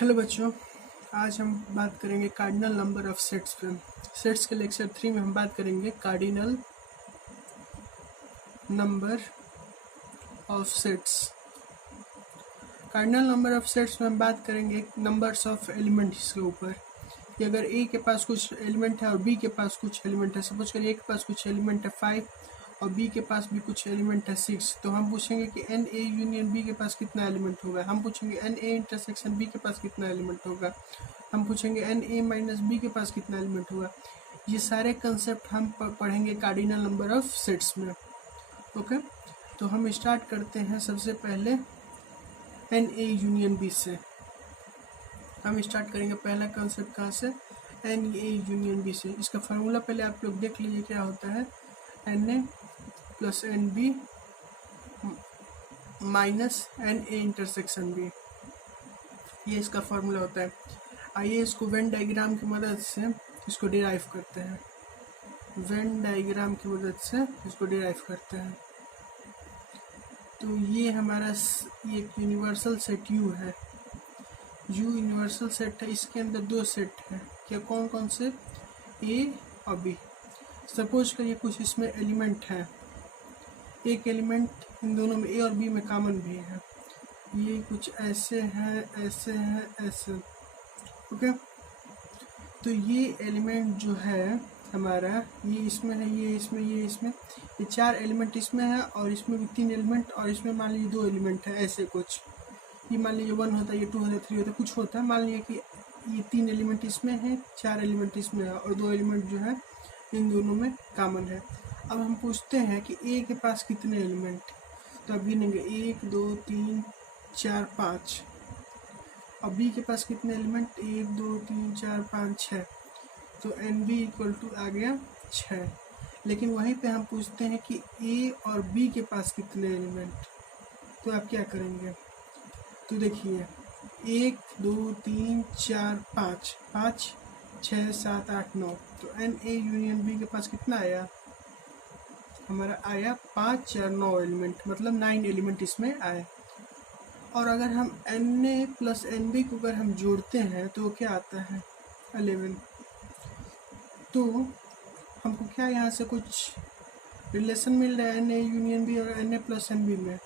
Hello बच्चों, आज हम बात करेंगे कार्डिनल नंबर ऑफ सेट्स पे। सेट्स के लेक्चर 3 में हम बात करेंगे cardinal number of sets. Cardinal number of sets में हम बात करेंगे नंबर्स ऑफ एलिमेंट्स के ऊपर कि अगर ए के पास कुछ एलिमेंट है और बी के पास कुछ एलिमेंट है। सपोज करिए ए के पास कुछ एलिमेंट है 5 और बी के पास भी कुछ एलिमेंट है 6, तो हम पूछेंगे कि एन ए यूनियन बी के पास कितना एलिमेंट होगा। हम पूछेंगे एन ए इंटरसेक्शन बी के पास कितना एलिमेंट होगा। हम पूछेंगे एन ए माइनस बी के पास कितना एलिमेंट होगा। ये सारे कंसेप्ट हम पढ़ेंगे कार्डिनल नंबर ऑफ सेट्स में। ओके, तो हम स्टार्ट करते हैं सबसे पहले एन ए यूनियन बी से। हम स्टार्ट करेंगे पहला कंसेप्ट कहाँ से, एन ए यूनियन बी से। इसका फार्मूला पहले आप लोग देख लीजिए क्या होता है, N A plus N B minus N A intersection B, ये इसका फार्मूला होता है। आइए इसको वेन डायग्राम की मदद से इसको डिराइव करते हैं। वेन डायग्राम की मदद से इसको डिराइव करते हैं। तो ये हमारा एक यूनिवर्सल सेट यू है। यू यूनिवर्सल सेट है, इसके अंदर दो सेट है। क्या कौन कौन से, ए और बी। सपोज करिए कुछ इसमें एलिमेंट है, एक एलिमेंट इन दोनों में ए और बी में कॉमन भी है। ये कुछ ऐसे हैं, ऐसे हैं, ऐसे। ओके, तो ये एलिमेंट जो है हमारा, ये इसमें है, ये इसमें, ये इसमें, ये चार एलिमेंट इसमें है और इसमें भी तीन एलिमेंट, और इसमें मान लीजिए दो एलिमेंट है। ऐसे कुछ, ये मान लीजिए 1 होता है, ये 2 होता है, 3 होता है, कुछ होता है। मान लीजिए कि ये तीन एलिमेंट इसमें है, चार एलिमेंट इसमें है और दो एलिमेंट जो है इन दोनों में कॉमन है। अब हम पूछते हैं कि ए के पास कितने एलिमेंट, तो अब गिनेंगे 1 2 3 4 5। और बी के पास कितने एलिमेंट, 1 2 3 4 5 6, तो एन बी इक्वल टू आ गया 6। लेकिन वहीं पे हम पूछते हैं कि ए और बी के पास कितने एलिमेंट, तो आप क्या करेंगे। तो देखिए 1 2 3 4 5, 5 6 7 8 9, तो एन ए यूनियन बी के पास कितना आया, हमारा आया 5 4 9 एलिमेंट, मतलब 9 एलिमेंट इसमें आए। और अगर हम N A plus N B को अगर हम जोड़ते हैं तो क्या आता है, 11। तो हमको क्या यहाँ से कुछ रिलेशन मिल रहा है एन ए यूनियन बी और N A plus N B में,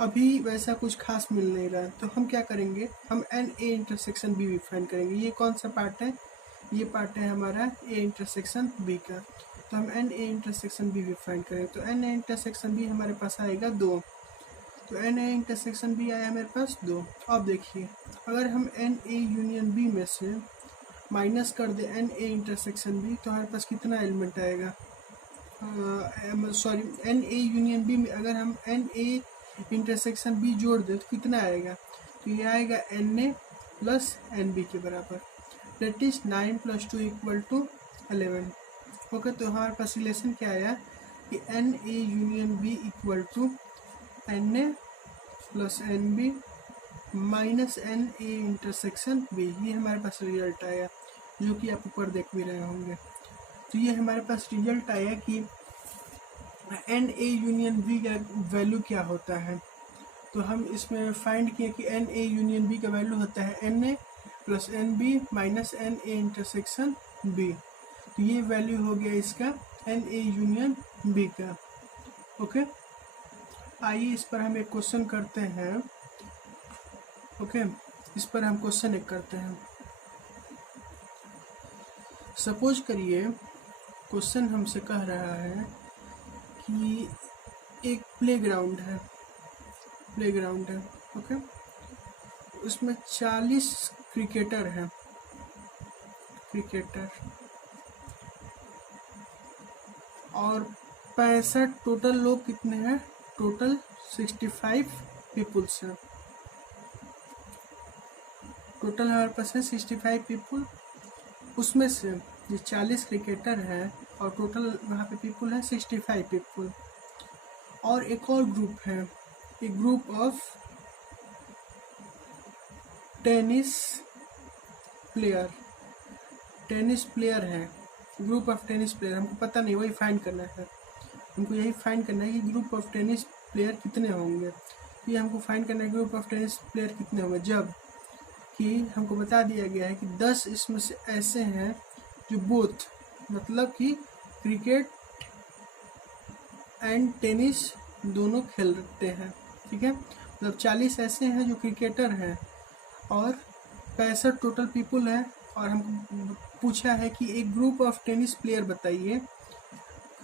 अभी वैसा कुछ खास मिल नहीं रहा है। तो हम क्या करेंगे, हम एन ए इंटरसेक्शन बी भी फाइंड करेंगे। ये कौन सा पार्ट है, ये पार्ट है हमारा ए इंटरसेक्शन बी का। तो हम एन ए इंटरसेक्शन बी भी फाइंड करेंगे। तो एन ए इंटरसेक्शन बी हमारे पास आएगा 2। तो एन ए इंटरसेक्शन बी आया मेरे पास 2। अब देखिए, अगर हम एन ए यूनियन बी में से माइनस कर दे एन ए इंटरसेक्शन बी, तो हमारे पास कितना एलिमेंट आएगा, sorry, N A union B में अगर हम एन ए इंटरसेक्शन बी जोड़ दे तो कितना आएगा, तो ये आएगा N A plus N B के बराबर। That is 9 + 2 = 11। ओके, तो हमारे पास रिलेशन क्या आया कि N A union B equal to N A plus N B minus N A intersection B. ये हमारे पास रिजल्ट आया, जो कि आप ऊपर देख भी रहे होंगे। तो ये हमारे पास रिजल्ट आया कि एन ए यूनियन बी का वैल्यू क्या होता है। तो हम इसमें फाइंड किए कि एन ए यूनियन बी का वैल्यू होता है N A plus N B minus N A intersection B. तो ये वैल्यू हो गया इसका एन ए यूनियन बी का। ओके, आइए इस पर हम एक क्वेश्चन करते हैं। ओके, इस पर हम क्वेश्चन एक करते हैं। सपोज करिए क्वेश्चन हमसे कह रहा है कि एक प्लेग्राउंड है, ओके, उसमें 40 क्रिकेटर हैं, और 65 टोटल लोग कितने हैं, टोटल 65 पीपुल्स हैं। टोटल हमारे पास है 65 पीपुल, उसमें से ये 40 क्रिकेटर है और टोटल वहाँ पे पीपुल है 65 पीपुल। और एक और ग्रुप है, एक ग्रुप ऑफ टेनिस प्लेयर है, ग्रुप ऑफ टेनिस प्लेयर। हमको पता नहीं, वही फाइंड करना है, हमको यही फाइंड करना है कि ग्रुप ऑफ टेनिस प्लेयर कितने होंगे। ये हमको फाइंड करना है ग्रुप ऑफ टेनिस प्लेयर कितने होंगे, जब कि हमको बता दिया गया है कि 10 इसमें से ऐसे हैं जो बोथ मतलब कि क्रिकेट एंड टेनिस दोनों खेलते हैं, ठीक है। मतलब 40 ऐसे हैं जो क्रिकेटर हैं और 65 टोटल पीपल है। और हमको पूछा है कि एक ग्रुप ऑफ टेनिस प्लेयर बताइए,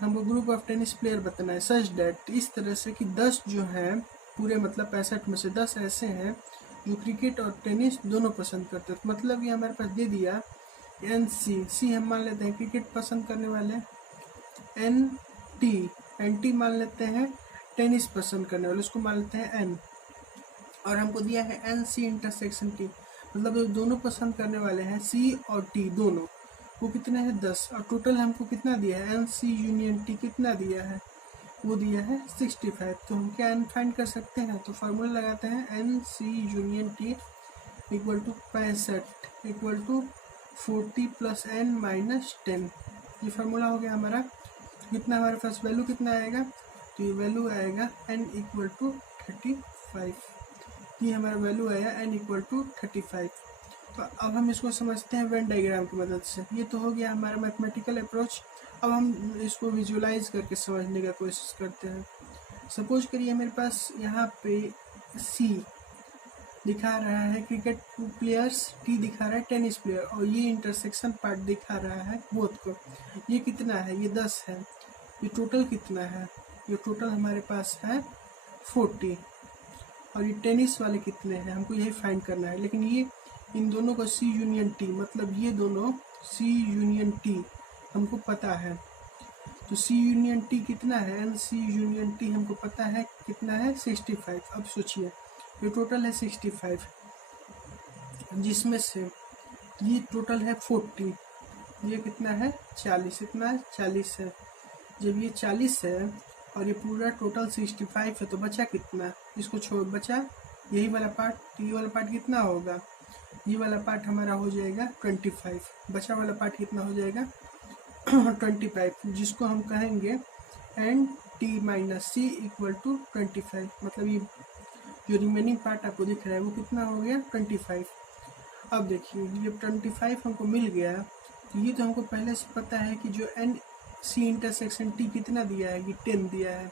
हमको ग्रुप ऑफ टेनिस प्लेयर बताना है सच डेट, इस तरह से कि 10 जो हैं पूरे मतलब 65 में से 10 ऐसे हैं जो क्रिकेट और टेनिस दोनों पसंद करते हैं। मतलब ये हमारे पास दे दिया सी हम मान लेते हैं क्रिकेट पसंद करने वाले, टी मान लेते हैं टेनिस पसंद करने वाले, उसको मान लेते हैं एन। और हमको दिया है एन सी इंटरसेक्शन टी, मतलब ये दोनों पसंद करने वाले हैं सी और टी दोनों, वो कितने हैं 10। और टोटल हमको कितना दिया है एन सी यूनियन टी कितना दिया है, वो दिया है 65। तो हम क्या एन फाइंड कर सकते हैं, तो फार्मूला लगाते हैं N C union T equal to 65 equal to 40 plus N minus 10। ये फार्मूला हो गया हमारा। कितना हमारे पास वैल्यू कितना आएगा, तो ये वैल्यू आएगा एन इक्वल टू 35। ये हमारा वैल्यू आया एन इक्वल टू 35। तो अब हम इसको समझते हैं वेन डायग्राम की मदद से। ये तो हो गया हमारा मैथमेटिकल अप्रोच। अब हम इसको विजुलाइज करके समझने का कोशिश करते हैं। सपोज करिए मेरे पास यहाँ पे सी दिखा रहा है क्रिकेट प्लेयर्स, टी दिखा रहा है टेनिस प्लेयर, और ये इंटरसेक्शन पार्ट दिखा रहा है बोथ को। ये कितना है, ये 10 है। ये टोटल कितना है, ये टोटल हमारे पास है 40। और ये टेनिस वाले कितने हैं, हमको यही फाइंड करना है। लेकिन ये इन दोनों को सी यूनियन टी, मतलब ये दोनों सी यूनियन टी हमको पता है। तो सी यूनियन टी कितना है, एन सी यूनियन टी हमको पता है कितना है 65। अब सोचिए ये टोटल है 65, जिसमें से ये टोटल है 40, ये कितना है 40, इतना 40 है। जब ये 40 है और ये पूरा टोटल 65 है तो बचा कितना, इसको छोड़ बचा यही वाला पार्ट। ये वाला पार्ट कितना होगा, ये वाला पार्ट हमारा हो जाएगा 25। बचा वाला पार्ट कितना हो जाएगा 25, जिसको हम कहेंगे N T minus C equal to 25। मतलब ये जो रिमेनिंग पार्ट आपको दिख रहा है वो कितना हो गया 25। अब देखिए जब 25 हमको मिल गया तो ये तो हमको पहले से पता है कि जो एन सी इंटरसेक्शन टी कितना दिया है, ये 10 दिया है।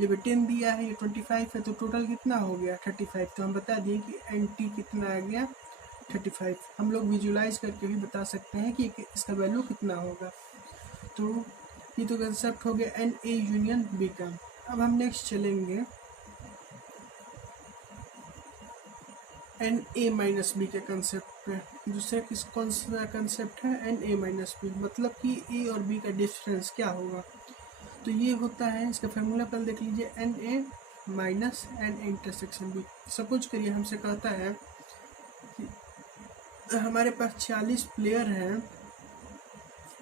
जब 10 दिया है, ये 25 है, तो टोटल कितना हो गया 35। तो हम बता दिए कि एन टी कितना आ गया 35। हम लोग विजुलाइज करके भी बता सकते हैं कि इसका वैल्यू कितना होगा। तो ये तो कंसेप्ट हो गया एन ए यूनियन बी का। अब हम नेक्स्ट चलेंगे एन ए माइनस बी के कंसेप्ट पे। दूसरा कौन सा कंसेप्ट है, एन ए माइनस बी, मतलब कि ए और बी का डिफरेंस क्या होगा। तो ये होता है, इसका फार्मूला पहले देख लीजिए, N A minus N A intersection B. Suppose करिए हमसे कहता है कि हमारे पास 40 प्लेयर हैं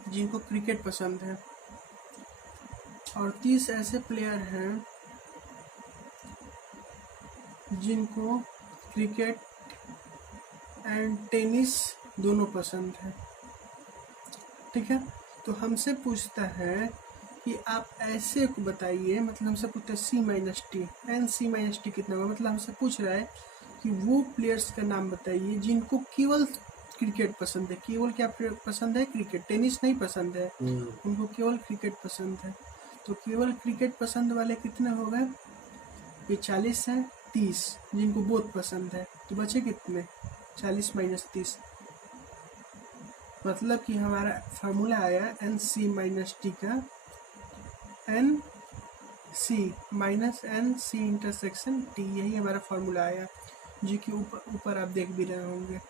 जिनको क्रिकेट पसंद है और 30 ऐसे प्लेयर हैं जिनको क्रिकेट एंड टेनिस दोनों पसंद है, ठीक है। तो हमसे पूछता है कि आप ऐसे को बताइए, मतलब हमसे पूछता है C minus T, N C minus T कितना होगा। मतलब हमसे पूछ रहा है कि वो प्लेयर्स का नाम बताइए जिनको केवल क्रिकेट पसंद है। केवल क्या पसंद है, क्रिकेट, टेनिस नहीं पसंद है, उनको केवल क्रिकेट पसंद है। तो केवल क्रिकेट पसंद वाले कितने हो गए, ये 40 है, 30 जिनको बोथ पसंद है, तो बचे कितने 40 माइनस 30। मतलब कि हमारा फार्मूला आया एन सी माइनस टी का N C minus N C intersection T, यही हमारा फार्मूला आया, जो कि ऊपर आप देख भी रहे होंगे।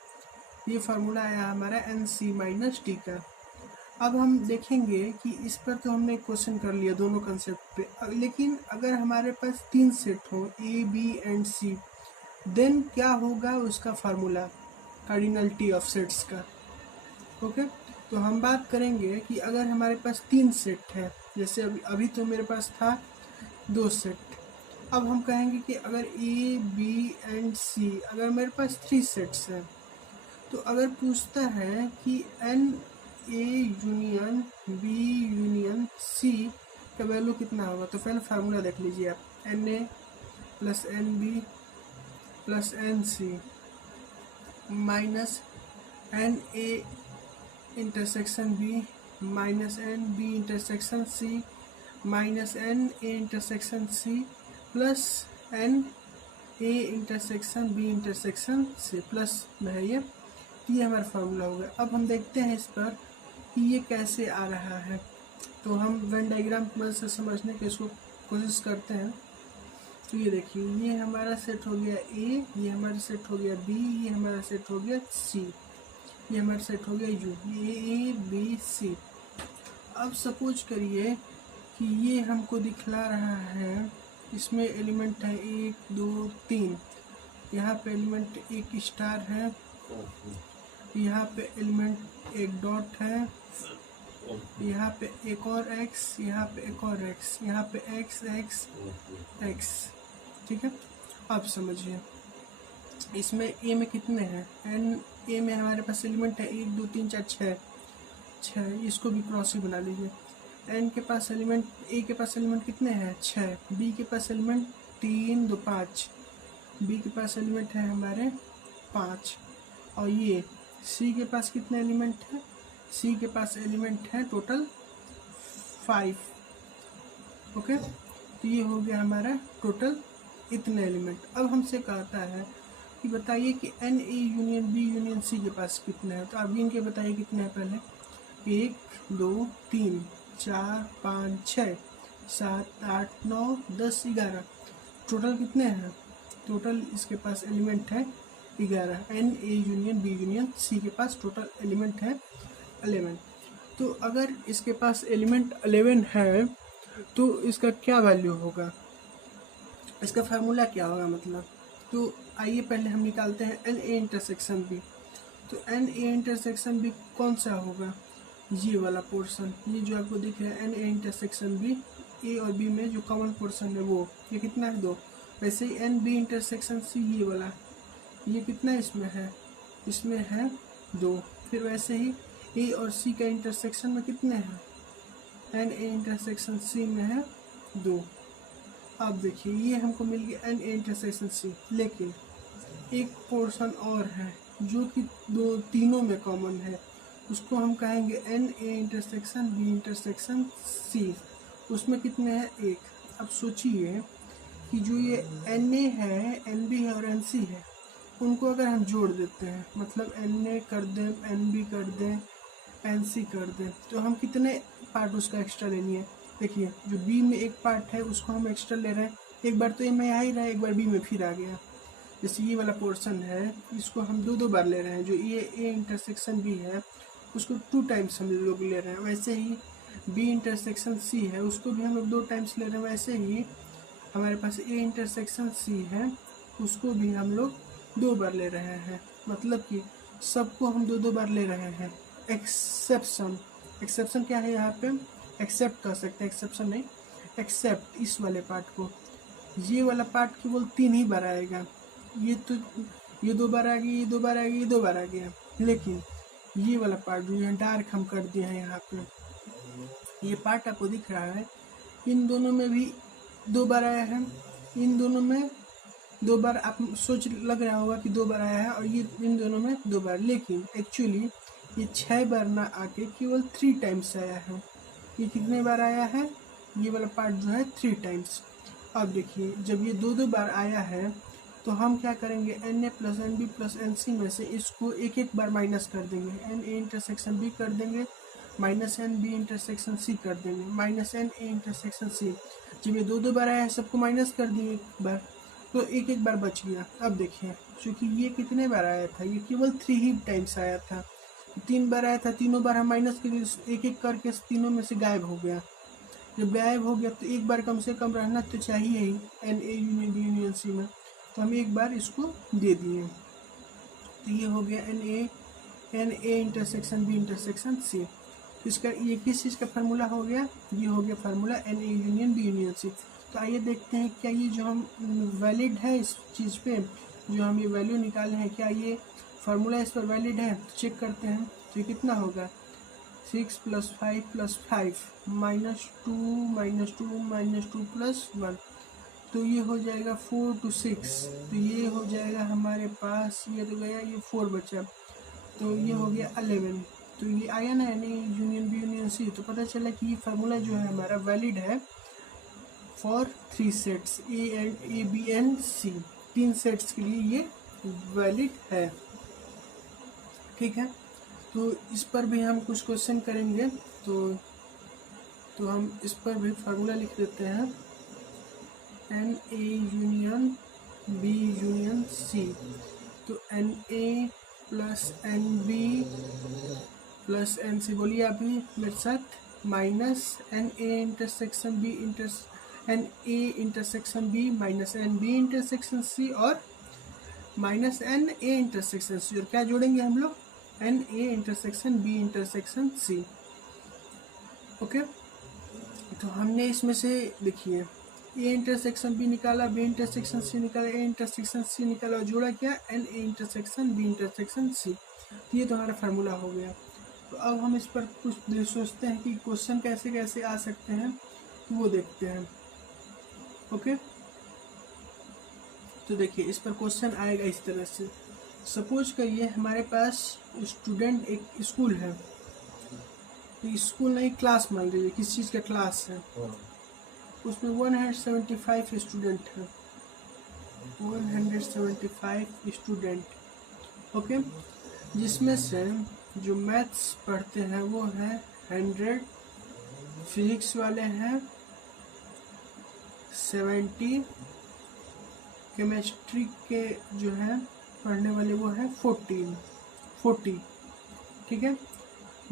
ये फार्मूला आया हमारा एन सी माइनस टी का। अब हम देखेंगे कि इस पर तो हमने क्वेश्चन कर लिया दोनों कंसेप्ट पे, लेकिन अगर हमारे पास 3 सेट हो A B and C, then क्या होगा उसका फार्मूला कार्डिनलिटी ऑफ सेट्स का। ओके, तो हम बात करेंगे कि अगर हमारे पास 3 सेट है, जैसे अभी तो मेरे पास था 2 सेट। अब हम कहेंगे कि अगर ए बी एंड सी, अगर मेरे पास 3 सेट्स हैं, तो अगर पूछता है कि N A union B union C का वैल्यू कितना होगा, तो पहले फार्मूला देख लीजिए आप, N A plus N B plus N C minus N A intersection B minus N B intersection C minus N A intersection C plus N A intersection B intersection C plus में है ये हमारा formula होगा। अब हम देखते हैं इस पर कि ये कैसे आ रहा है। तो हम वेन डायग्राम की मदद से समझने की इसको कोशिश करते हैं। तो ये देखिए, ये हमारा सेट हो गया ए, ये हमारा सेट हो गया बी, ये हमारा सेट हो गया सी, ये हमारा सेट हो गया यू, ये ए बी सी। अब सपोज करिए कि ये हमको दिखला रहा है, इसमें एलिमेंट है 1 2 3, यहाँ पे एलिमेंट एक स्टार है, यहाँ पे एलिमेंट एक डॉट है, यहाँ पे एक और एक्स, यहाँ पे एक और एक्स, यहाँ पे एक्स एक्स एक्स। ठीक है, अब समझिए इसमें ए में कितने हैं, एन ए में हमारे पास एलिमेंट है 1 2 3 4 6, इसको भी क्रॉस ही बना लीजिए। एन के पास एलिमेंट, ए के पास एलिमेंट कितने हैं 6, बी के पास एलिमेंट 3 2 5, बी के पास एलिमेंट है हमारे 5, और ये सी के पास कितने एलिमेंट है, सी के पास एलिमेंट है टोटल 5। ओके, तो ये हो गया हमारा टोटल इतने एलिमेंट। अब हमसे कहता है कि बताइए कि N A union B union C के पास कितने हैं। तो आप गिन के बताइए कितने हैं पहले, 1 2 3 4 5 6 7 8 9 10 11, टोटल कितने हैं, टोटल इसके पास एलिमेंट है 11। N A union B union C के पास टोटल एलिमेंट है 11। तो अगर इसके पास एलिमेंट 11 है तो इसका क्या वैल्यू होगा, इसका फार्मूला क्या होगा मतलब। तो आइए पहले हम निकालते हैं एन ए इंटरसेक्शन बी। तो एन ए इंटरसेक्शन बी कौन सा होगा, ये वाला पोर्शन, ये जो आपको दिख रहा है एन ए इंटरसेक्शन बी, ए और बी में जो कॉमन पोर्शन है वो, ये कितना है 2। वैसे ही एन बी इंटरसेक्शन सी, ये वाला, ये कितना इसमें है, इसमें है 2। फिर वैसे ही ए और सी का इंटरसेक्शन में कितने हैं, एन ए इंटरसेक्शन सी में है 2। अब देखिए ये हमको मिल गया एन ए इंटरसेक्शन सी, लेकिन एक पोर्शन और है जो कि तीनों में कॉमन है, उसको हम कहेंगे N A intersection B intersection C. उसमें कितने हैं 1। अब सोचिए कि जो ये एन ए है, एन बी है और एन सी है, उनको अगर हम जोड़ देते हैं, मतलब एन ए कर दें, एन बी कर दें, एन सी कर दें, तो हम कितने पार्ट उसका एक्स्ट्रा लेनी है। देखिए जो बी में एक पार्ट है उसको हम एक्स्ट्रा ले रहे हैं, एक बार तो ए में आ ही रहा है, एक बार बी में फिर आ गया। जैसे ये वाला पोर्शन है, इसको हम 2 बार ले रहे हैं, जो ये ए इंटरसेक्शन बी है उसको 2 टाइम्स हम लोग ले रहे हैं। वैसे ही बी इंटरसेक्शन सी है, उसको भी हम लोग 2 टाइम्स ले रहे हैं। वैसे ही हमारे पास ए इंटरसेक्शन सी है, उसको भी हम लोग 2 बार ले रहे हैं। मतलब कि सबको हम 2 बार ले रहे हैं। एक्सेप्शन, एक्सेप्शन क्या है यहाँ पे, एक्सेप्ट कर सकते हैं, एक्सेप्शन नहीं, एक्सेप्ट इस वाले पार्ट को, ये वाला पार्ट केवल 3 ही बार आएगा। ये तो ये 2 बार आ गई, ये 2 बार आ गई, ये 2 बार आ गया। लेकिन ये वाला पार्ट जो है डार्क हम कर दिए हैं यहाँ पे, ये पार्ट आपको दिख रहा है, इन दोनों में भी 2 बार आया है, इन दोनों में 2 बार, आप सोच लग रहा होगा कि 2 बार आया है, और ये इन दोनों में 2 बार, लेकिन एक्चुअली ये 6 बार ना आके केवल 3 टाइम्स आया है। ये कितने बार आया है, ये वाला पार्ट जो है 3 टाइम्स। अब देखिए जब ये 2 बार आया है तो हम क्या करेंगे, N A plus N B plus N C में से इसको एक बार माइनस कर देंगे। एन ए इंटरसेक्शन बी कर देंगे, minus N B intersection C कर देंगे, minus N A intersection C. जब ये 2 बार आया है सबको माइनस कर दिए एक बार, तो एक बार बच गया। अब देखिए चूँकि ये कितने बार आया था, ये केवल 3 ही टाइम्स आया था, 3 बार आया था, तीनों बार हम माइनस के लिए एक करके तीनों में से गायब हो गया। जब गायब हो गया तो एक बार कम से कम रहना तो चाहिए ही N A union B union C में, तो हम एक बार इसको दे दिए। तो ये हो गया N A intersection B intersection C. तो इसका ये किस चीज़ का फार्मूला हो गया, ये हो गया formula N A union B union C. तो आइए देखते हैं क्या ये जो हम वैलिड है इस चीज़ पे, जो हम ये वैल्यू निकाले हैं, क्या ये फार्मूला इस पर वैलिड है। तो चेक करते हैं, तो ये कितना होगा, 6 + 5 + 5 -2 -2 -2 +1। तो ये हो जाएगा 4 to 6, तो ये हो जाएगा हमारे पास, ये तो गया, ये 4 बचा, तो ये हो गया 11। तो ये आया ना, यानी यूनियन बी यूनियन सी। तो पता चला कि ये फार्मूला जो है हमारा वैलिड है for 3 sets, A B and C, 3 sets के लिए ये वैलिड है। ठीक है, तो इस पर भी हम कुछ क्वेश्चन करेंगे। तो हम इस पर भी फार्मूला लिख देते हैं, N A union B union C. तो N A plus N B plus N C, बोलिए आप भी मेरे साथ, minus N A intersection B N A intersection B minus N B intersection C, और minus N A intersection C, और क्या जोड़ेंगे हम लोग, N A intersection B intersection C. Okay, तो हमने इसमें से देखिए ए इंटरसेक्शन बी निकाला, बी इंटरसेक्शन सी निकाला, ए इंटरसेक्शन सी निकाला, और जोड़ा क्या, N A intersection B intersection C. तो ये तो हमारा फार्मूला हो गया। तो अब हम इस पर कुछ सोचते हैं कि क्वेश्चन कैसे कैसे आ सकते हैं, तो वो देखते हैं। ओके, तो देखिए इस पर क्वेश्चन आएगा इस तरह से। सपोज करिए हमारे पास स्टूडेंट, एक स्कूल है, तो स्कूल नहीं, क्लास मान लीजिए, किस चीज़ का क्लास है, उसमें 175 स्टूडेंट है, 175 स्टूडेंट। ओके, जिसमें से जो मैथ्स पढ़ते हैं वो है 100, फिजिक्स वाले हैं 70, केमिस्ट्री के जो है पढ़ने वाले वो है 40। ठीक है,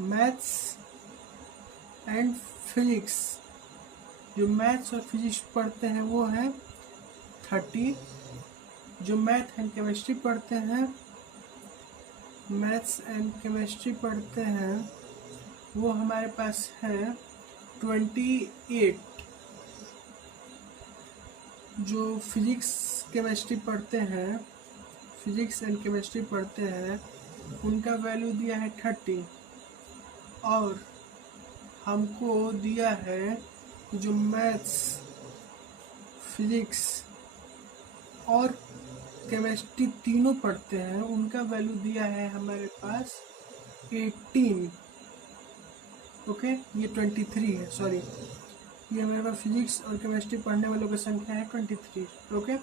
मैथ्स एंड फिजिक्स, जो मैथ्स और फिजिक्स पढ़ते हैं वो है 30, जो मैथ एंड केमिस्ट्री पढ़ते हैं, मैथ्स एंड केमिस्ट्री पढ़ते हैं वो हमारे पास है 28, जो फिजिक्स केमिस्ट्री पढ़ते हैं, फिजिक्स एंड केमिस्ट्री पढ़ते हैं, उनका वैल्यू दिया है 30, और हमको दिया है जो मैथ्स, फिजिक्स और केमिस्ट्री तीनों पढ़ते हैं, उनका वैल्यू दिया है हमारे पास 18। ओके, ये 23 है, सॉरी, ये हमारे पास फिजिक्स और केमिस्ट्री पढ़ने वालों की संख्या है 23। ओके,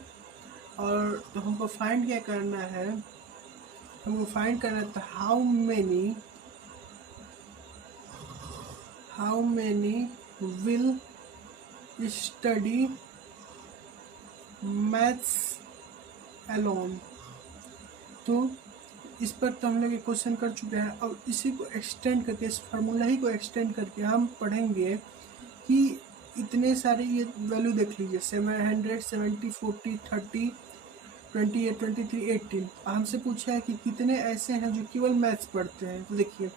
और तो हमको फाइंड क्या करना है, हमको फाइंड करना है how many will study maths alone. तो इस पर तो हम लोग एक क्वेश्चन कर चुके हैं, और इसी को एक्सटेंड करके, इस फार्मूला ही को एक्सटेंड करके हम पढ़ेंगे कि इतने सारे ये वैल्यू देख लीजिए, 700, 70, 40, 30, 28, 23, 18। हमसे पूछा है कि कितने ऐसे हैं जो केवल मैथ्स पढ़ते हैं। तो देखिए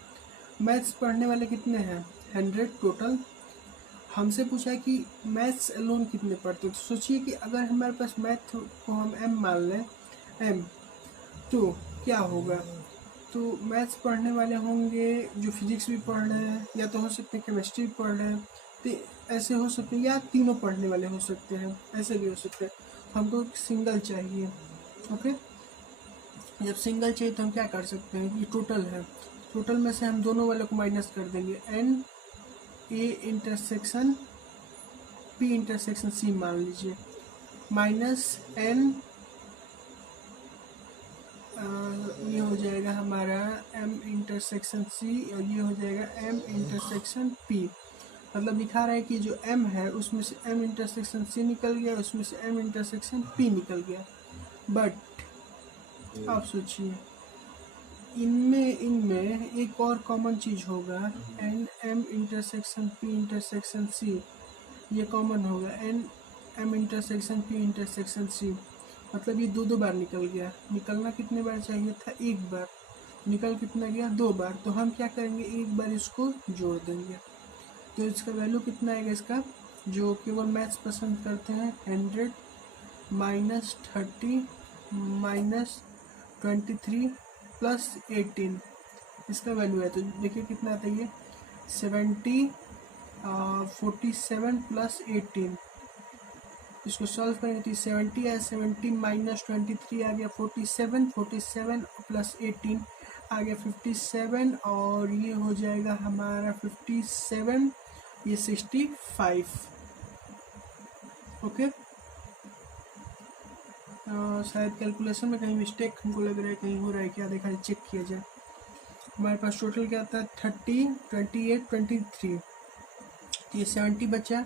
मैथ्स पढ़ने वाले कितने हैं, 100 टोटल। हमसे पूछा है कि मैथ्स अलोन कितने पढ़ते हैं। तो सोचिए कि अगर हमारे पास मैथ को हम m मान लें, m, तो क्या होगा, तो मैथ्स पढ़ने वाले होंगे जो फिजिक्स भी पढ़ रहे हैं, या तो हो सकते हैं केमिस्ट्री भी पढ़ रहे हैं, तो ऐसे हो सकते हैं, या तीनों पढ़ने वाले हो सकते हैं, ऐसे भी हो सकते हैं। तो हमको सिंगल चाहिए। ओके, जब सिंगल चाहिए तो हम क्या कर सकते हैं, ये टोटल है, टोटल में से हम दोनों वाले को माइनस कर देंगे, N A intersection P intersection C मान लीजिए, माइनस एन, ये हो जाएगा हमारा एम इंटरसेक्शन सी, और ये हो जाएगा एम इंटरसेक्शन पी। मतलब दिखा रहा है कि जो m है उसमें से m इंटरसेक्शन c निकल गया, उसमें से m इंटरसेक्शन p निकल गया। बट आप सोचिए इनमें एक और कॉमन चीज होगा, N m intersection p intersection c, ये कॉमन होगा, N m intersection p intersection c। मतलब ये दो बार निकल गया। निकलना कितने बार चाहिए था, एक बार, निकल कितना गया, 2 बार। तो हम क्या करेंगे, एक बार इसको जोड़ देंगे। तो इसका वैल्यू कितना आएगा, इसका जो केवल मैथ्स पसंद करते हैं, 100 माइनस 30 माइनस 23 प्लस 18, इसका वैल्यू है। तो देखिए कितना आता है, ये 70, 47 प्लस 18, इसको सॉल्व करेंगे तो 70 है, 70 माइनस 23 आ गया 47, 47 प्लस 18 आ गया 57, और ये हो जाएगा हमारा 57, ये 65। ओके, शायद कैलकुलेशन में कहीं मिस्टेक हमको लग रहा है, कहीं हो रहा है क्या, देखा चेक किया जाए। हमारे पास टोटल क्या आता है 30, 28, 23, तो ये 70 बचा,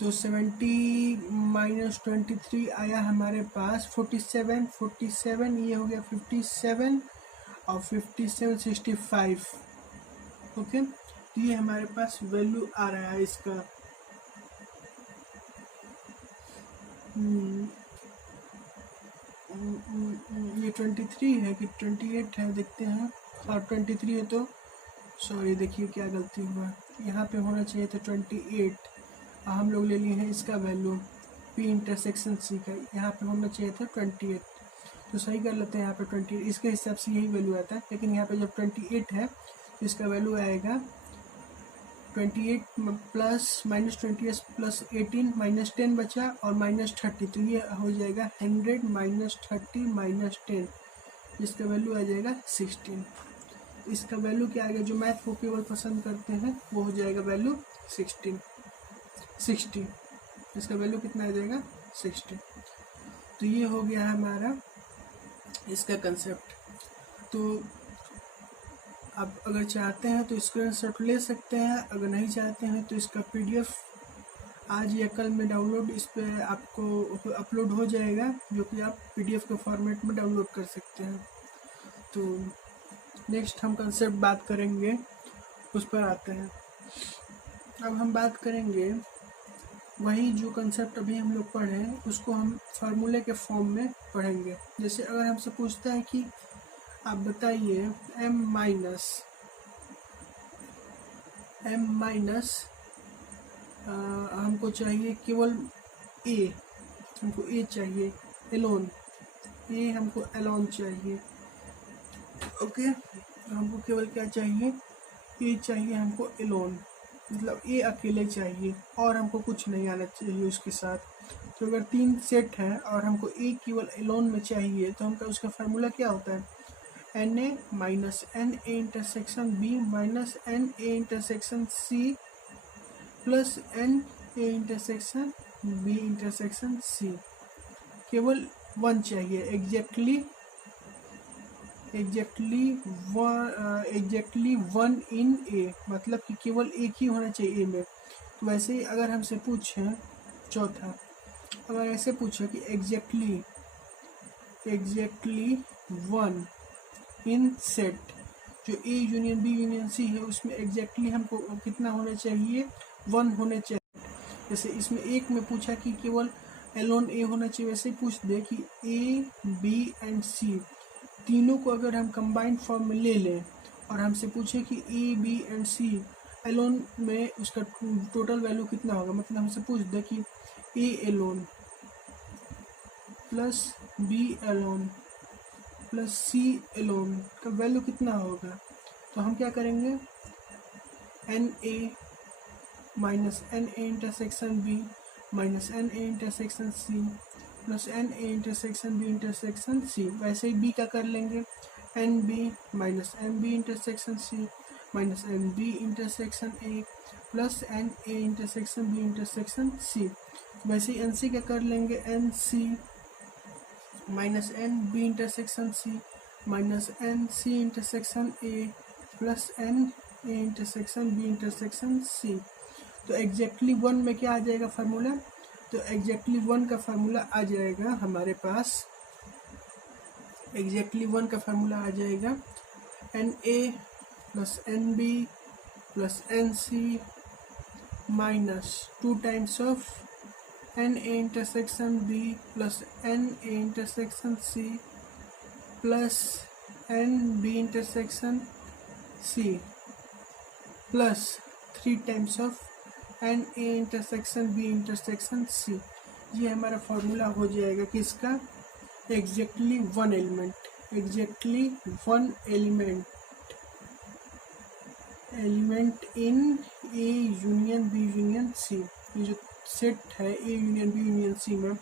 तो 70 माइनस 23 आया हमारे पास 47, 47 ये हो गया 57, और 57 65। ओके, तो ये हमारे पास वैल्यू आ रहा है इसका। ये 23 है कि 28 है, देखते हैं। और 23 है तो सॉरी, देखिए क्या गलती हुआ, यहाँ पे होना चाहिए था 28, हम लोग ले लिए हैं इसका वैल्यू P इंटरसेक्शन C का, यहाँ पे होना चाहिए था 28, तो सही कर लेते हैं यहाँ पे 28, इसके हिसाब से यही वैल्यू आता है। लेकिन यहाँ पे जब 28 है तो इसका वैल्यू आएगा 28 प्लस माइनस 20 प्लस 18 माइनस 10 बचा, और माइनस 30, तो ये हो जाएगा 100 माइनस 30 माइनस 10, जिसका वैल्यू आ जाएगा 16। इसका वैल्यू क्या आ गया, जो मैथ को केवल पसंद करते हैं वो हो जाएगा वैल्यू 60। इसका वैल्यू कितना आ जाएगा 60। तो ये हो गया हमारा इसका कंसेप्ट। तो आप अगर चाहते हैं तो स्क्रीनशॉट ले सकते हैं, अगर नहीं चाहते हैं तो इसका PDF आज या कल में डाउनलोड इस पर आपको अपलोड हो जाएगा, जो कि आप PDF के फॉर्मेट में डाउनलोड कर सकते हैं। तो नेक्स्ट हम कंसेप्ट बात करेंगे, उस पर आते हैं। अब हम बात करेंगे वही जो कंसेप्ट अभी हम लोग पढ़े, उसको हम फार्मूले के फॉर्म में पढ़ेंगे। जैसे अगर हमसे पूछता है कि आप बताइए m माइनस हमको चाहिए केवल a, हमको a चाहिए एलोन, a हमको एलोन चाहिए। ओके, हमको केवल क्या चाहिए, a चाहिए हमको एलोन, मतलब a अकेले चाहिए और हमको कुछ नहीं आना चाहिए उसके साथ। तो अगर 3 सेट है और हमको a केवल एलोन में चाहिए, तो हमका उसका फार्मूला क्या होता है, NA minus NA intersection B minus NA intersection C plus NA intersection B intersection C। केवल 1 चाहिए, एग्जैक्टली 1 इन A, मतलब कि केवल एक ही होना चाहिए A में। तो वैसे ही अगर हमसे पूछें चौथा, अगर ऐसे पूछे कि एग्जैक्टली 1 इन सेट जो A union B union C है, उसमें एग्जैक्टली हमको कितना होना चाहिए, 1 होने चाहिए। जैसे इसमें एक में पूछा कि केवल एलोन A होना चाहिए, वैसे ही पूछ दे कि A B एंड C तीनों को अगर हम कंबाइंड फॉर्म में ले लें और हमसे पूछे कि A B and C alone में उसका टोटल वैल्यू कितना होगा, मतलब हमसे पूछ दे कि A alone plus B alone plus C alone का वैल्यू कितना होगा, तो हम क्या करेंगे, NA minus NA intersection B minus NA intersection C plus NA intersection B intersection C। वैसे ही B का कर लेंगे, NB minus NB intersection C minus NB intersection A plus NA intersection B intersection C। वैसे ही NC का कर लेंगे, NC minus NB intersection C minus NC intersection A plus NA intersection B intersection C। तो exactly 1 में क्या आ जाएगा formula, तो एग्जैक्टली 1 का फार्मूला आ जाएगा हमारे पास, एग्जैक्टली 1 का फार्मूला आ जाएगा NA plus NB plus NC minus 2 times of NA intersection B plus NA intersection C plus NB intersection C plus 3 times of NA intersection B intersection C। ये हमारा formula हो जाएगा किसका, exactly 1 element, exactly 1 element in A union B union C। ये जो set है A union B union C में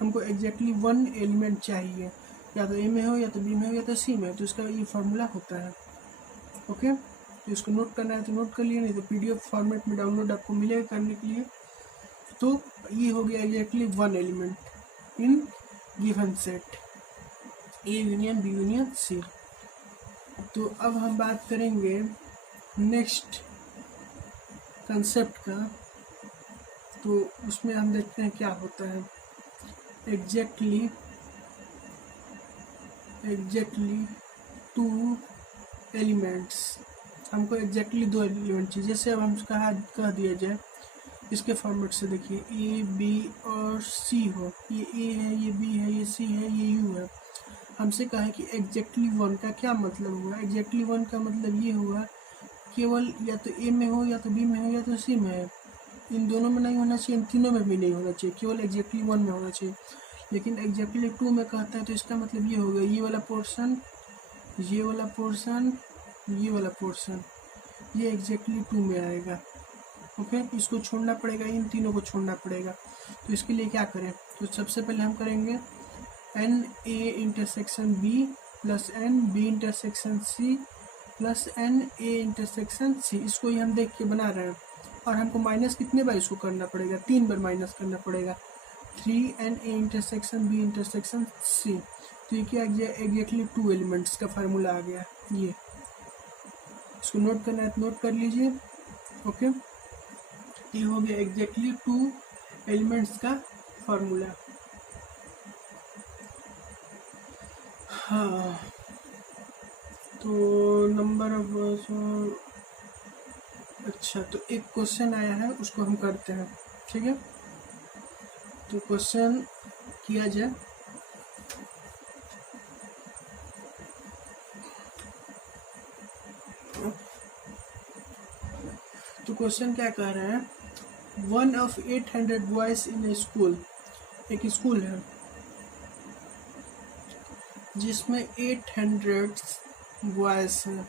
हमको एग्जैक्टली वन एलिमेंट चाहिए, या तो ए में हो या तो बी में हो या तो सी में, तो इसका ये फार्मूला होता है। ओके, तो इसको नोट करना है तो नोट कर लिए, नहीं तो पीडीएफ फॉर्मेट में डाउनलोड आपको मिलेगा करने के लिए। तो ये हो गया exactly one element in given set A union B union C. तो अब हम बात करेंगे नेक्स्ट कंसेप्ट का, तो उसमें हम देखते हैं क्या होता है। एग्जैक्टली टू एलिमेंट्स, हमको एग्जैक्टली दो एलिमेंट चाहिए। जैसे अब हम कह दिया जाए इसके फॉर्मेट से, देखिए ए बी और सी हो, ये ए है, ये बी है, ये सी है, ये यू है। हमसे कहा है कि एग्जैक्टली वन का क्या मतलब हुआ। एग्जैक्टली वन का मतलब ये हुआ केवल या तो ए में हो या तो बी में हो या तो सी में है, इन दोनों में नहीं होना चाहिए, इन तीनों में भी नहीं होना चाहिए, केवल एग्जैक्टली वन में होना चाहिए। लेकिन एग्जैक्टली टू में कहता है तो इसका मतलब ये होगा ये वाला पोर्शन, ये वाला पोर्शन, ये वाला पोर्शन, ये एग्जैक्टली टू में आएगा। ओके, इसको छोड़ना पड़ेगा, इन तीनों को छोड़ना पड़ेगा। तो इसके लिए क्या करें, तो सबसे पहले हम करेंगे N A intersection B plus N B intersection C plus N A intersection C. इसको ही हम देख के बना रहे हैं, और हमको माइनस कितने बार इसको करना पड़ेगा, 3 बार माइनस करना पड़ेगा। 3 N A intersection B intersection C. तो ये क्या एग्जैक्टली टू एलिमेंट्स का फार्मूला आ गया। ये इसको नोट करना है तो नोट कर लीजिए। ओके, ये हो गया एग्जैक्टली टू एलिमेंट्स का फार्मूला। हाँ, तो नंबर ऑफ, अच्छा तो एक क्वेश्चन आया है उसको हम करते हैं, ठीक है। तो क्वेश्चन किया जाए, तो क्वेश्चन क्या कह रहे हैं, 1 of 800 boys in A school, एक स्कूल है जिसमें 800 बॉयज हैं,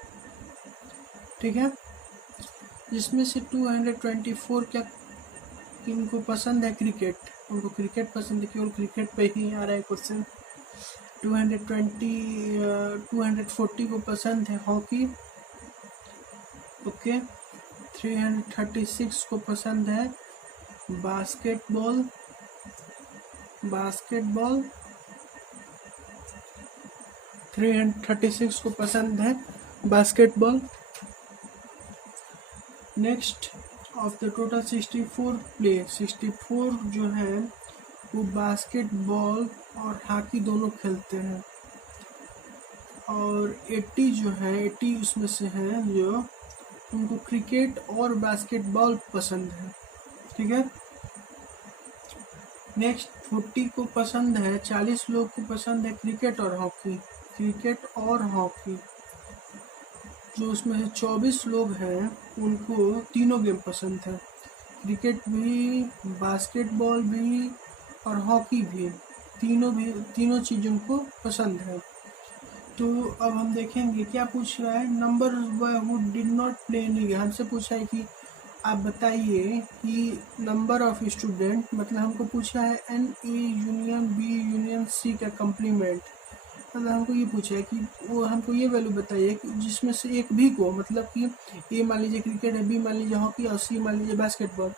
ठीक है, जिसमें से 224 क्या इनको पसंद है क्रिकेट, उनको क्रिकेट पसंद है, केवल क्रिकेट पे ही आ रहा है क्वेश्चन। 240 को पसंद है हॉकी। ओके, 336 को पसंद है बास्केटबॉल, 336 को पसंद है basketball. Next of the total 64 play, 64 जो है वो बास्केटबॉल और हॉकी दोनों खेलते हैं, और 80 जो है 80 उसमें से है जो उनको क्रिकेट और बास्केटबॉल पसंद है, ठीक है। नेक्स्ट 40 को पसंद है, 40 लोग को पसंद है क्रिकेट और हॉकी, जो उसमें से 24 लोग हैं उनको तीनों गेम पसंद है, क्रिकेट भी, बास्केटबॉल भी और हॉकी भी, तीनों चीज़ उनको पसंद है। तो अब हम देखेंगे क्या पूछ रहा है, number who did not play any game. हमसे पूछा है कि आप बताइए कि नंबर ऑफ स्टूडेंट, मतलब हमको पूछा है N A union B union C का कम्प्लीमेंट, मतलब हमको ये पूछा है कि वो हमको ये वैल्यू बताइए कि जिसमें से एक भी को, मतलब कि ए मान लीजिए क्रिकेट है, बी मान लीजिए हॉकी और सी मान लीजिए बास्केटबॉल,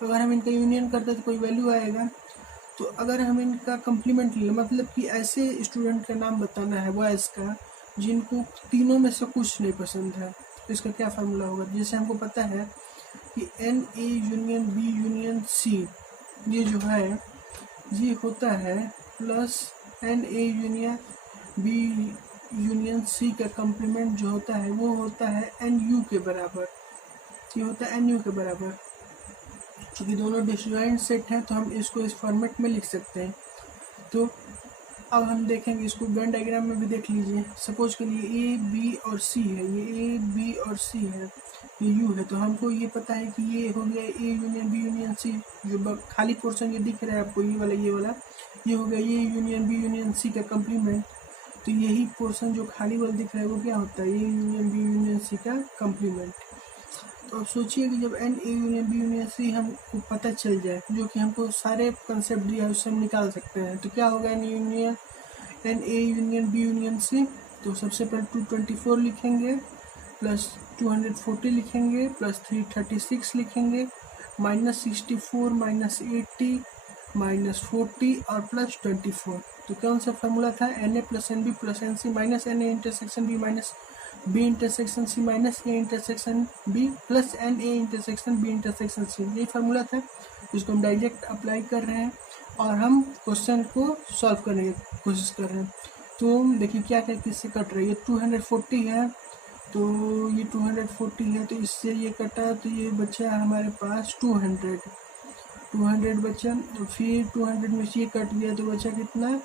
तो अगर हम इनका यूनियन करते हैं तो कोई वैल्यू आएगा। तो अगर हम इनका कम्प्लीमेंट ले, मतलब कि ऐसे स्टूडेंट का नाम बताना है बॉयज़ का जिनको तीनों में से कुछ नहीं पसंद है, तो इसका क्या फार्मूला होगा। जैसे हमको पता है कि N A union B union C, ये जो है ये होता है plus N A union B union C का कम्प्लीमेंट जो होता है वो होता है एन यू के बराबर, ये होता है एन यू के बराबर। चूँकि दोनों डिसजॉइंट सेट हैं तो हम इसको इस फॉर्मेट में लिख सकते हैं। तो अब हम देखेंगे इसको वेन डायग्राम में भी देख लीजिए। सपोज के लिए ए बी और सी है, ये ए बी और सी है, ये यू है, तो हमको ये पता है कि ये हो गया A union B union C, जो खाली पोर्शन ये दिख रहा है आपको, ये वाला ये हो गया ये यूनियन बी यूनियन सी का कम्प्लीमेंट। तो यही पोर्शन जो खाली वाला दिख रहा है वो क्या होता है, ये यूनियन बी यूनियन सी का कम्प्लीमेंट। तो अब सोचिए कि जब N A union B union C हमको पता चल जाए, जो कि हमको सारे कंसेप्ट दिया है उससे हम निकाल सकते हैं, तो क्या होगा N A union B union C. तो सबसे पहले 224 लिखेंगे प्लस 240 लिखेंगे प्लस 336 लिखेंगे माइनस 64 माइनस 80 माइनस 40 और प्लस 24। तो कौन सा फॉर्मूला था, N A plus N B plus N C minus N A intersection B minus B intersection C minus A intersection B plus N A intersection B intersection C, यही formula था जिसको हम direct apply कर रहे हैं और हम question को सॉल्व करने की कोशिश कर रहे हैं। तो देखिए क्या क्या किससे कट रही है, 240 है तो ये 240 है तो इससे ये कटा तो ये बचा हमारे पास 200 बचा, तो फिर 200 में से ये कट गया तो बचा कितना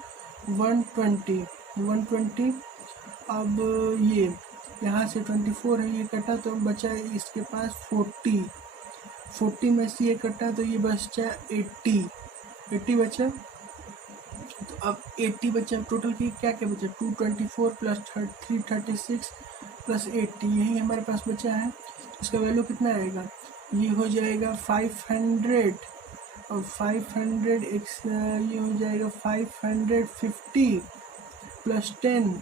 120। अब ये यहाँ से 24 है, ये कटा तो बचा इसके पास 40 में से ये कटा तो ये बचा 80 बचा। तो अब 80 बचा, टोटल की क्या क्या बचा 224 प्लस 336 प्लस 80, यही हमारे पास बचा है। इसका वैल्यू कितना आएगा, ये हो जाएगा 500 और 500 ये हो जाएगा 550 प्लस 10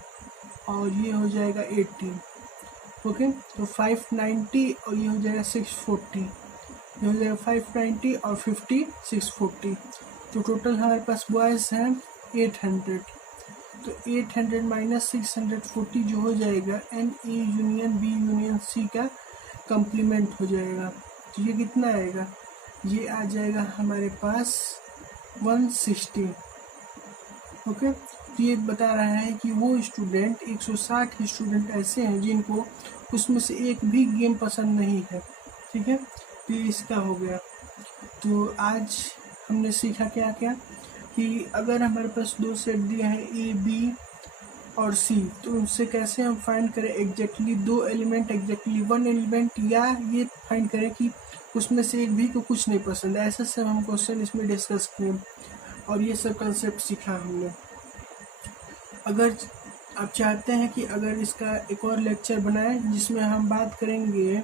और ये हो जाएगा 80। ओके, तो 590 और ये हो जाएगा 640, ये हो जाएगा 590 और 50 640। तो टोटल हमारे पास बॉयज़ हैं 800। तो 800 माइनस 640 जो हो जाएगा N A union B union C का कंप्लीमेंट हो जाएगा। तो ये कितना आएगा, ये आ जाएगा हमारे पास 160। ओके, तो ये बता रहा है कि वो स्टूडेंट 160 स्टूडेंट ऐसे हैं जिनको उसमें से एक भी गेम पसंद नहीं है। ठीक है, तो ये इसका हो गया। तो आज हमने सीखा क्या क्या कि अगर हमारे पास दो सेट दिए हैं ए बी और सी, तो उनसे कैसे हम फाइंड करें एग्जैक्टली दो एलिमेंट, एग्जैक्टली वन एलिमेंट, या ये फाइंड करें कि उसमें से एक भी को कुछ नहीं पसंद है। ऐसे सब हम क्वेश्चन इसमें डिस्कस करें और ये सब कंसेप्ट सीखा हमने। अगर आप चाहते हैं कि अगर इसका एक और लेक्चर बनाएं जिसमें हम बात करेंगे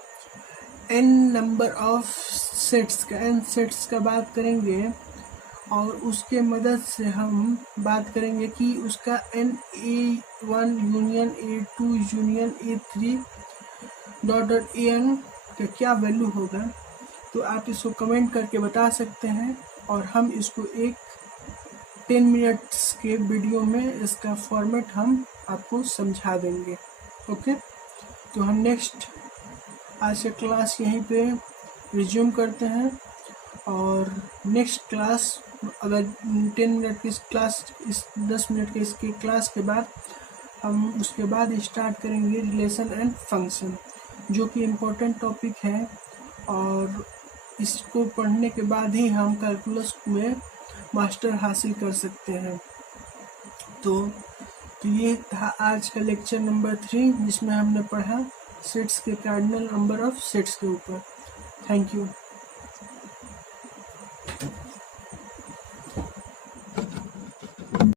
n नंबर ऑफ सेट्स का, n सेट्स का बात करेंगे और उसके मदद से हम बात करेंगे कि उसका NA1 union A2 union A3 dot AN का क्या वैल्यू होगा, तो आप इसको कमेंट करके बता सकते हैं और हम इसको एक 10 मिनट्स के वीडियो में इसका फॉर्मेट हम आपको समझा देंगे। ओके, तो हम नेक्स्ट आज का क्लास यहीं पे रिज्यूम करते हैं और नेक्स्ट क्लास अगर 10 मिनट की क्लास, इस 10 मिनट के इसके क्लास के बाद हम उसके बाद स्टार्ट करेंगे रिलेशन एंड फंक्शन, जो कि इम्पोर्टेंट टॉपिक है और इसको पढ़ने के बाद ही हम कैलकुलस में मास्टर हासिल कर सकते हैं। तो ये था आज का लेक्चर नंबर 3 जिसमें हमने पढ़ा सेट्स के कार्डिनल नंबर ऑफ सेट्स के ऊपर। Thank you.